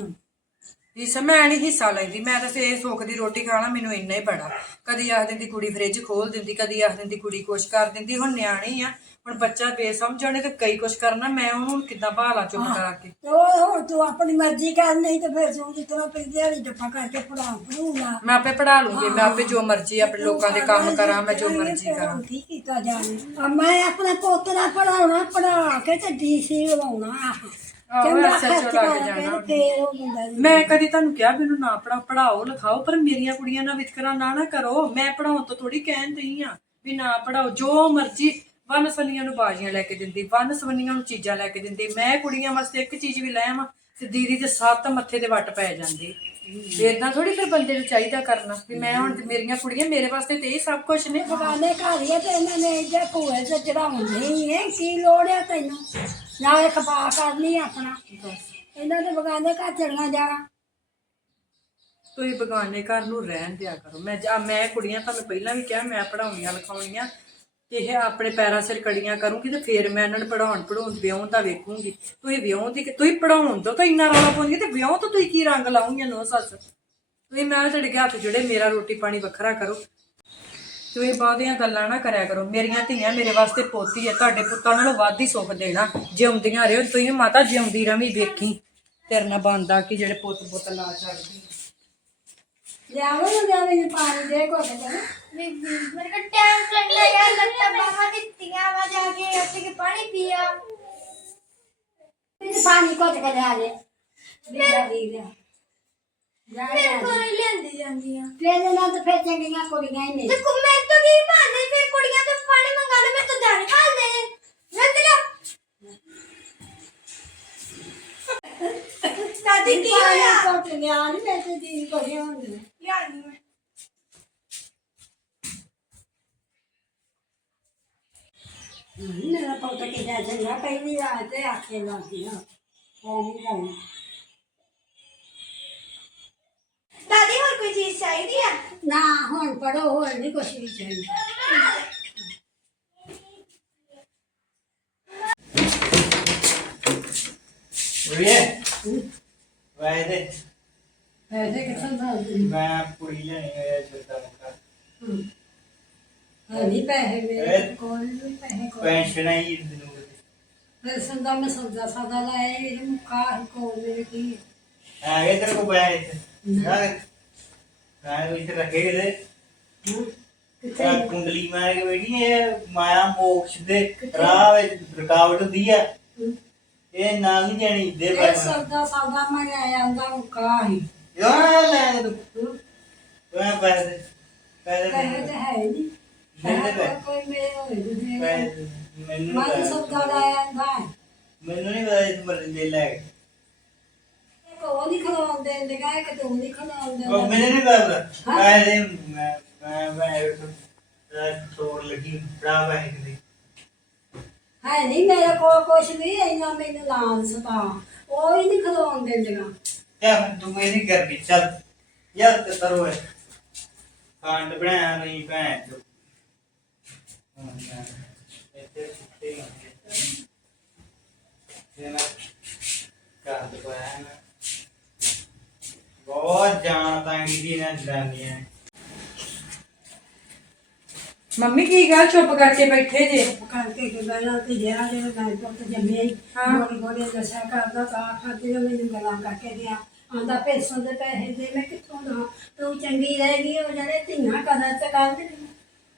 ਇਸ ਮੈਂ ਨਹੀਂ ਹਿੱਸਾ ਲੈਂਦੀ ਮੈਂ ਤਾਂ ਸੇ ਸੁੱਖ ਦੀ ਰੋਟੀ ਖਾਣਾ ਮੈਨੂੰ ਇੰਨਾ ਹੀ ਬੜਾ। ਕਦੀ ਆਖ ਦਿੰਦੀ ਕੁੜੀ ਫ੍ਰਿਜ ਖੋਲ ਦਿੰਦੀ ਕਦੀ ਆਖ ਦਿੰਦੀ ਕੁੜੀ ਕੁਛ ਕਰ ਦਿੰਦੀ ਹੁਣ ਨਿਆਣੀ ਆ ਹੁਣ ਬੱਚਾ ਬੇਸਮਝਣੇ ਤੇ ਕਈ ਕੁਛ ਕਰਨਾ ਮੈਂ ਉਹਨੂੰ ਕਿੱਦਾਂ ਭਾਲਾ ਚੁੱਪ ਕਰਾ ਕੇ? ਤੇ ਉਹ ਹੁਣ ਤੂੰ ਆਪਣੀ ਮਰਜ਼ੀ ਕਰ ਨਹੀਂ ਤੇ ਫਿਰ ਤੂੰ ਜਿਸ ਤਰ੍ਹਾਂ ਪੈਂਦੇ ਵਾਲੀ ਡੱਪਾ ਕਰਕੇ ਪੜਾ ਪੜੂਗਾ ਮੈਂ ਆਪੇ ਪੜਾ ਲੂੰਗੀ ਮੈਂ ਆਪੇ ਜੋ ਮਰਜ਼ੀ ਆਪਣੇ ਲੋਕਾਂ ਦੇ ਕੰਮ ਕਰਾਂ ਮੈਂ ਜੋ ਮਰਜ਼ੀ ਕਰਾਂ। ਕੀ ਕੀਤਾ ਜਾਵੇ? ਆ ਮੈਂ ਆਪਣੇ ਪੋਤਰਾ ਪੜਾਉਣਾ ਪੜਾ ਕੇ ਤੇ ਡੀਸੀ ਚੰਗਾ ਖਰਚ ਜਾਣਾ। ਉਹ ਮੁੰਡਾ ਜੀ। ਮੈਂ ਕਦੀ ਤੁਹਾਨੂੰ ਕਿਹਾ ਮੈਨੂੰ ਨਾ ਪੜਾ ਪੜਾਓ ਲਿਖਾਓ ਪਰ ਮੇਰੀਆਂ ਕੁੜੀਆਂ ਨਾਲ ਵਿਤਕਰਾ ਨਾ ਨਾ ਕਰੋ। ਮੈਂ ਪੜਾਉਣ ਤੋਂ ਥੋੜੀ ਕਹਿਣ ਦਈ ਆ ਵੀ ਨਾ ਪੜਾਓ ਜੋ ਮਰਜ਼ੀ ਵਨ ਸਵੰਨੀਆਂ ਨੂੰ ਬਾਜ਼ੀਆਂ ਲੈ ਕੇ ਦਿੰਦੀ ਵਨ ਸਵੰਨੀਆਂ ਨੂੰ ਚੀਜ਼ਾਂ ਲੈ ਕੇ ਦਿੰਦੀ। ਮੈਂ ਕੁੜੀਆਂ ਵਾਸਤੇ ਇੱਕ ਚੀਜ਼ ਵੀ ਲੈ ਆਵਾਂ ਤੇ ਦੀਦੀ ਤੇ ਸੱਤ ਮੱਥੇ ਦੇ ਵੱਟ ਪੈ ਜਾਂਦੀ। ਤੇ ਇਦਾਂ ਥੋੜੀ ਫਿਰ ਬੰਦੇ ਨੂੰ ਚਾਹੀਦਾ ਕਰਨਾ ਵੀ ਮੈਂ ਹੁਣ ਮੇਰੀਆਂ ਕੁੜੀਆਂ ਮੇਰੇ ਵਾਸਤੇ ਤੇ ਇਹ ਸਭ ਕੁਝ ਨੇ। ਬਗਾਨੇ ਘਰ ਹੀ ਆ ਤੇ ਇਹਨਾਂ ਨੇ ਜੇ ਭੂਏ ਤੇ ਚੜਾਉਂਦੇ ਹੀ ਹੈ ਕੀ ਲੋੜ ਹੈ ਤੈਨੂੰ? ਨਾਲੇ ਖਪਾ ਕਰਨੀ ਆਪਣਾ। ਇਹਨਾਂ ਦੇ ਬਗਾਨੇ ਘਰ ਚੜੀਆਂ ਜਾਣਾ। ਤੁਸੀਂ ਬਗਾਨੇ ਘਰ ਨੂੰ ਰਹਿਣ ਦਿਆ ਕਰੋ। ਮੈਂ ਮੈਂ ਕੁੜੀਆਂ ਤੁਹਾਨੂੰ ਪਹਿਲਾਂ ਵੀ ਕਿਹਾ ਮੈਂ ਪੜਾਉਣੀਆਂ ਲਿਖਾਉਣੀਆਂ। ਤੇ ਇਹ ਆਪਣੇ ਪੈਰਾਂ ਸਿਰ ਕੜੀਆਂ ਕਰੂੰਗੀ ਤੇ ਫੇਰ ਮੈਂ ਇਹਨਾਂ ਨੂੰ ਪੜਾਉਣ ਪੜਾਉਣ ਵਿਆਹੁਣ ਦਾ ਵੇਖੂੰਗੀ। ਤੁਸੀਂ ਵਿਆਹੁਣ ਦੀ ਤੁਸੀਂ ਪੜਾਉਣ ਦੋ ਤਾਂ ਇੰਨਾ ਰੌਲਾ ਪਾਉਂਦੀ ਤੇ ਵਿਆਹ ਤੋਂ ਤੁਸੀਂ ਕੀ ਰੰਗ ਲਾਉਂਗੀਆਂ ਨੋ ਸੱਸ? ਤੁਸੀਂ ਮੈਂ ਤੁਹਾਡੇ ਅੱਗੇ ਹੱਥ ਜੁੜੇ, ਮੇਰਾ ਰੋਟੀ ਪਾਣੀ ਵੱਖਰਾ ਕਰੋ। ਤੁਸੀਂ ਬਹੁਤੀਆਂ ਗੱਲਾਂ ਨਾ ਕਰਿਆ ਕਰੋ। ਮੇਰੀਆਂ ਧੀਆਂ ਮੇਰੇ ਵਾਸਤੇ ਪੋਤੀ ਹੈ ਤੁਹਾਡੇ ਪੁੱਤਾਂ ਨਾਲੋਂ ਵੱਧ ਹੀ ਸੁੱਖ ਦੇਣਾ। ਜਿਉਂਦੀਆਂ ਰਹੋ, ਤੁਸੀਂ ਮਾਤਾ ਜਿਉਂਦੀ ਰਵੀ ਵੇਖੀ। ਤੇਰੇ ਨਾਲ ਬੰਦਾ ਕਿ ਜਿਹੜੇ ਪੁੱਤ ਪੁੱਤ ਲਾ ਚੜਦੀ ਲਿਆਵਾਂ ਨੂੰ ਜਾ ਮੈਨੂੰ ਪਾਣੀ ਦੇ ਘੁੱਟ ਕੇ ਮੇਰੇ ਕੋ ਟਾਈਮ ਲੱਗਦਾ ਯਾਰ ਲੱਗਦਾ ਬਾਹਾਂ ਦਿੱਤੀਆਂ ਵਾ ਜਾ ਕੇ ਉੱਥੇ ਕੇ ਪਾਣੀ ਪੀਆ? ਮੈਨੂੰ ਪਾਣੀ ਘੁੱਟ ਕੇ ਲਿਆ ਦੇ। ਮੇਰਾ ਵੀਰ ਲਿਆ। ਮੇਰੇ ਕੋਲ ਹੀ ਲੈਂਦੀ ਜਾਂਦੀਆਂ। ਫੇਰ ਇਹਨਾਂ ਤੋਂ ਫੇਰ ਚੰਗੀਆਂ ਕੁੜੀਆਂ ਹੀ ਨੇ ਦੇਖੋ ਮੈਂ ਤਾਂ ਕੀ ਮਾਰਦੇ ਫੇਰ ਕੁੜੀਆਂ ਤੋਂ ਪਾਣੀ ਮੰਗਾ ਲੈ ਮੈਂ ਤਾਂ ਦਾਣੇ ਖਾਲ ਦੇ ਰੱਖ ਲਿਆ। ਦਾਦੀ ਕੀ ਹੋਇਆ? ਕੋਟ ਲਿਆ ਨਹੀਂ ਮੈਂ ਤੇ ਦੀਦੀ ਕੋਲੇ ਹੁੰਦੀ ਲਿਆਣੀ ਮੈਂ ਮੇਰਾ ਪੁੱਤ ਕਿੰਨਾ ਚੰਗਾ ਪਹਿਲੀ ਰਾਤ ਤੇ ਆਖੇ ਲੱਗਦੀ ਆ। ਉਹ ਨਹੀਂ ਲਾਉਂ ਦਾਦੀ ਹੋਰ ਕੋਈ ਚੀਜ਼ ਚਾਹੀਦੀ ਆ? ਨਾ ਹੁਣ ਪੜੋ ਹੋਰ ਨਹੀਂ ਕੁਛ ਵੀ ਚਾਹੀਦਾ। ਵੇ ਵਾਇਦੇ ਪੈਸੇ ਕਿੱਥੋਂ ਦਾ ਮੈਂ ਕੁੜੀ ਲੈਣੀ ਹੈ। ਛੋਟਾ ਮੁੱਕਾ ਨਹੀਂ ਪੈਸੇ ਮੇਰੇ ਇਹ- ਕੋਲ ਨਹੀਂ ਪੈਸੇ ਕੋਲ ਪੈਨਸ਼ਨ ਆਈ ਦਿਨੂ ਫਿਰ ਸੰਦਾ ਮੈਂ ਸੌਦਾ ਸਾਦਾ ਲਾਇਆ ਇਹ ਮੁਕਾ ਕੋਲ ਮੇਰੇ ਕੀ ਆ। ਗਏ ਤੇਰੇ ਕੋ ਪੈਸੇ ਨਾ ਮੈਂ ਉਹ ਇੱਥੇ ਰੱਖੇ ਗਏ ਹਾਂ? ਕਿੱਥੇ ਆ ਕੁੰਡਲੀ ਮਾਰ ਕੇ ਬੈਠੀ ਹੈ ਮਾਇਆ ਮੋਕਸ਼ ਦੇ ਰਾਹ ਵਿੱਚ ਰੁਕਾਵਟ ਹੁੰਦੀ ਆ। ਇਹ ਨਹੀਂ ਜਾਣੀ ਦੇ ਇਹ ਬਾਰੇ ਸੌਦਾ ਸਾਦਾ ਮੈਂ ਆਇਆ ਹੁੰਦਾ ਮੁਕਾ ਹੀ। ਯਾਰ ਲੈ ਤੂੰ? ਮੈਂ ਪੈਸੇ ਪੈਸੇ ਤਾਂ ਹੈ ਨਹੀਂ। ਮੇਰੇ ਹੈ ਪੈ- ਕੋਈ ਮੇਰੇ ਹੋਏ ਦੇ ਪੈਸੇ ਮੈਨੂੰ ਮੈਂ ਨੀ ਤਾਂ। ਸੌਦਾ ਹੁੰਦਾ ਮੈਨੂੰ ਨਹੀਂ ਪਤਾ ਇਸ ਮਰਜ਼ੀ ਦੇ ਲੈ ਕੇ। ਇੱਕ ਉਹ ਨਹੀਂ ਖਲਾਉਂਦੇ ਇੰਦਗਾ ਇੱਕ ਤੂੰ ਨਹੀਂ ਖਲਾਉਂਦੇ ਉਹ ਮੈਨੂੰ ਨਹੀਂ ਪਤਾ। ਪੈਸੇ ਮੈਂ ਮੈਂ ਮੈਂ ਤੋੜ ਲੱਗੀ। ਬੜਾ ਪੈਸੇ ਹੈ ਨਹੀਂ ਮੇਰੇ ਕੋਲ ਕੁਛ ਵੀ ਇੰਨਾ ਮੈਨੂੰ ਲਾਂਸ ਤਾਂ। ਉਹ ਹੀ ਨਹੀਂ ਖਲਾਉਣ ਦਿੰਦੀਆਂ। ਕਿਆ ਫਿਰ ਤੂੰ ਮੇਰੀ ਕਰ ਗਈ ਚੱਲ। ਯਾਰ ਤੇ ਤਰੋ ਹੈ। ਕਾਂਡ ਬਣਾਇਆ ਨਹੀਂ ਭੈਣ ਚੋ। ਹਾਂ, ਮੈਂ ਇੱਥੇ ਸੁੱਤੇ ਹੀ ਹਾਂ। ਇਹ ਨਾ ਘਰ ਪਾਇਆ ਨਾ ਬਹੁਤ ਜਾਣ ਤੰਗੀ ਦੀ ਨਾ ਜਨਾਨੀਆਂ ਮੰਮੀ ਕੀ ਗੱਲ ਚੁੱਪ ਕਰਕੇ ਬੈਠੇ ਜੇ ਕਰਕੇ ਕਿ ਬੈਣਾ ਤੇ ਜਿਹੜਾ ਜਿਹੜਾ ਮੈਂ ਪੁੱਤ ਜੰਮਿਆ ਹੀ ਹਾਂ। ਗੋਲੀ ਗੋਲੀ ਨਸ਼ਾ ਕਰਦਾ ਤਾਂ ਖਾਦੀ ਨੇ ਮੈਨੂੰ ਗੱਲਾਂ ਕਰਕੇ ਗਿਆ ਆਂਦਾ ਪੈਸੋਂ ਦੇ ਪੈਸੇ ਦੇ ਮੈਂ ਕਿੱਥੋਂ ਦਾ ਤੂੰ ਚੰਗੀ ਰਹੇਗੀ ਉਹ ਜਿਹੜੇ ਧੀਆਂ ਕਦਰ ਤੇ ਕਰਦੇ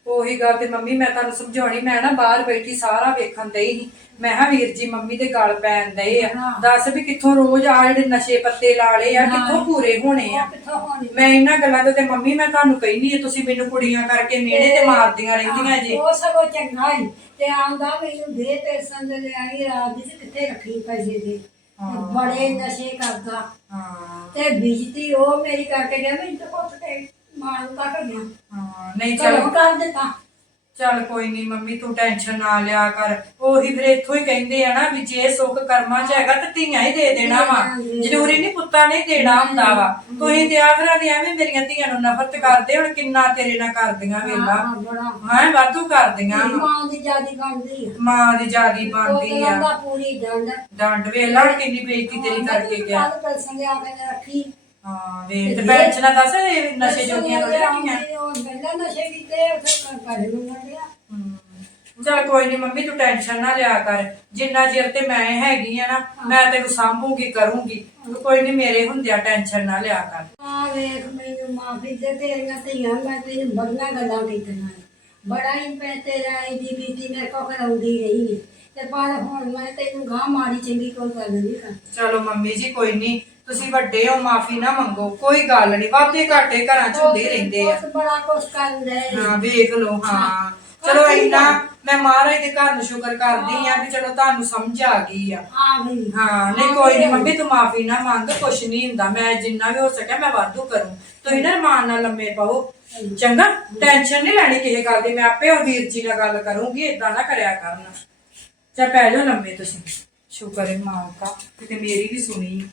ਉਹੀ ਗੱਲ ਤੇ ਮੰਮੀ ਮੈਂ ਤੁਹਾਨੂੰ ਸਮਝਾਉਣੀ ਮੈਂ ਨਾ ਬਾਹਰ ਬੈਠੀ ਸਾਰਾ ਵੇਖਣ ਦਈ ਸੀ। ਮੈਂ ਕਿਹਾ ਵੀਰ ਜੀ ਮੰਮੀ ਦੇ ਗਲ ਪੈਣ ਦਏ ਆ। ਹਾਂ। ਦੱਸ ਵੀ ਕਿੱਥੋਂ ਰੋਜ਼ ਆ ਜਿਹੜੇ ਨਸ਼ੇ ਪੱਤੇ ਲਾਲੇ ਆ ਕਿੱਥੋਂ ਪੂਰੇ ਹੋਣੇ ਆ? ਮੈਂ ਇਹਨਾਂ ਗੱਲਾਂ ਤੋਂ ਤੇ ਮੰਮੀ ਮੈਂ ਤੁਹਾਨੂੰ ਕਹਿੰਦੀ ਆ ਤੁਸੀਂ ਮੈਨੂੰ ਕੁੜੀਆਂ ਕਰਕੇ ਮਿਹਣੇ ਤੇ ਮਾਰਦੀਆਂ ਰਹਿੰਦੀਆਂ ਜੀ। ਉਹ ਸਗੋਂ ਚੰਗਾ ਹੀ ਤੇ ਆਂਦਾ ਮੈਨੂੰ ਦੇ ਪੈਸਾ ਦੇ ਆਈ ਰਾਤ ਦੀ ਤੇ ਕਿੱਥੇ ਰੱਖੀ ਪੈਸੇ ਦੇ। ਹਾਂ। ਬੜੇ ਨਸ਼ੇ ਕਰਦਾ। ਹਾਂ। ਤੇ ਬਿਜਤੀ ਉਹ ਮੇਰੀ ਕਰਕੇ ਗਿਆ ਮੈਨੂੰ ਤਾਂ ਪੁੱਤ ਕੇ। ਗਿਆ ਹਾਂ ਨਹੀਂ ਚਲੋ ਚਲ। ਕਰ ਦਿੱਤਾ। ਚੱਲ ਕੋਈ ਨਹੀਂ ਮੰਮੀ ਤੂੰ ਟੈਨਸ਼ਨ ਨਾ ਲਿਆ ਕਰ। ਉਹੀ ਫਿਰ ਇੱਥੋਂ ਹੀ ਕਹਿੰਦੇ ਆ ਨਾ ਵੀ ਜੇ ਸੁੱਖ ਕਰਮਾਂ 'ਚ ਹੈਗਾ ਤੇ ਧੀਆਂ ਹੀ ਦੇ ਦੇਣਾ ਵਾ। ਜ਼ਰੂਰੀ ਨਹੀਂ ਪੁੱਤਾਂ ਨੇ ਦੇਣਾ ਹੁੰਦਾ ਵਾ। ਤੁਸੀਂ ਤੇ ਆਖਰਾਂ ਦੇ ਐਵੇਂ ਮੇਰੀਆਂ ਧੀਆਂ ਨੂੰ ਨਫ਼ਰਤ ਕਰਦੇ ਹੁਣ ਕਿੰਨਾ ਤੇਰੇ ਨਾਲ ਕਰਦੀਆਂ ਵੇਲਾ। ਹਾਂ, ਬੜਾ। ਹਾਂ ਵਾਧੂ ਕਰਦੀਆਂ ਵਾਂ। ਮਾਂ ਦੀ ਜਿਆਦੀ ਬਣਦੀ ਆ। ਮਾਂ ਦੀ ਜਿਆਦੀ ਬਣਦੀ ਆ। ਪੂਰੀ ਡੰਡ। ਡਾਂਡ ਵੇਲਾ ਕਿੰਨੀ ਬੇਇੱਜ਼ਤੀ ਤੇਰੀ ਕਰਕੇ ਗਿਆ। ਕੱਲ ਪੈਸੇ ਲਿਆ ਕੇ ਰੱਖੀ। ਹਾਂ ਵੇ ਤੇ ਪੈਨਸ਼ਨਾਂ ਦੱਸ ਇਹ ਨਸ਼ੇ ਜੋਗੀਆਂ ਥੋੜੀ ਰੱਖੀਆਂ ਉਹ ਕਹਿੰਦਾ ਨਸ਼ੇ ਕੀਤੇ ਫਿਰ ਕਰ ਨੂੰ ਗਿਆ। ਚਲ ਕੋਈ ਨਹੀਂ ਮੰਮੀ ਤੂੰ ਟੈਨਸ਼ਨ ਨਾ ਲਿਆ ਕਰ। ਜਿੰਨਾ ਚਿਰ ਤੇ ਮੈਂ ਹੈਗੀ ਆ ਨਾ ਮੈਂ ਤੈਨੂੰ ਸਾਂਭੂਗੀ ਕਰੂੰਗੀ। ਤੂੰ ਕੋਈ ਨਹੀਂ ਮੇਰੇ ਹੁੰਦਿਆ ਟੈਨਸ਼ਨ ਨਾ ਲਿਆ ਕਰ। ਆ ਵੇਖ ਮੈਨੂੰ ਮਾਫੀ ਦੇ ਤੇਰੀਆਂ ਧੀਆਂ ਮੈਂ ਤੈਨੂੰ ਬੜੀਆਂ ਗੱਲਾਂ ਕੀਤੀਆਂ ਬੜਾ ਹੀ ਮੈਂ ਤੇਰਾ ਇਹਦੀ ਬੀਤੀ ਮੇਰੇ ਕੋ ਕਰਾਉਂਦੀ ਰਹੀ ਨੀ। ਤੇ ਪਰ ਹੁਣ ਮੈਂ ਤੈਨੂੰ ਗਾਂ ਮਾਰੀ ਚੰਗੀ ਕੋਈ ਗੱਲ ਨਹੀਂ ਕਰ ਚਲੋ ਮੰਮੀ ਜੀ ਕੋਈ ਨਹੀਂ ਤੁਸੀਂ ਵੱਡੇ ਹੋ ਮਾਫੀ ਨਾ ਮੰਗੋ ਕੋਈ ਗੱਲ ਨਹੀਂ ਵਾਧੇ ਘਾਟੇ ਘਰਾਂ ਚ ਹੁੰਦੇ ਰਹਿੰਦੇ ਆ। ਬੜਾ ਕੁਛ ਕਰ ਰਹੇ ਹਾਂ ਵੇਖ ਲਓ ਹਾਂ। ਚਲੋ ਇੰਨਾ ਮੈਂ ਮਹਾਰਾਜ ਦੇ ਘਰ ਨੂੰ ਸ਼ੁਕਰ ਕਰਦੀ ਆ ਵੀ ਚਲੋ ਤੁਹਾਨੂੰ ਸਮਝ ਆ ਗਈ ਆ। ਆ ਗਈ ਹਾਂ ਨਹੀਂ ਕੋਈ ਨਹੀਂ ਮੰਮੀ ਤੂੰ ਮਾਫੀ ਨਾ ਮੰਗ ਕੁਛ ਨਹੀਂ ਹੁੰਦਾ। ਮੈਂ ਜਿੰਨਾ ਵੀ ਹੋ ਸਕਿਆ ਮੈਂ ਵਾਧੂ ਕਰੂੰ। ਤੁਸੀਂ ਨਾ ਰਮਾਨ ਨਾਲ ਲੰਮੇ ਪਾਓ ਚੰਗਾ ਟੈਨਸ਼ਨ ਨਹੀਂ ਲੈਣੀ ਕਿਸੇ ਗੱਲ ਦੀ। ਮੈਂ ਆਪੇ ਉਹ ਵੀਰ ਜੀ ਨਾਲ ਗੱਲ ਕਰੂੰਗੀ ਇਦਾਂ ਨਾ ਕਰਿਆ ਕਰਨ। ਚਾ ਪੈ ਜਾਓ ਲੰਮੇ ਤੁਸੀਂ। ਸ਼ੁਕਰ ਹੈ ਮਾਂ ਦਾ ਕਿਤੇ ਮੇਰੀ ਵੀ ਸੁਣੀ।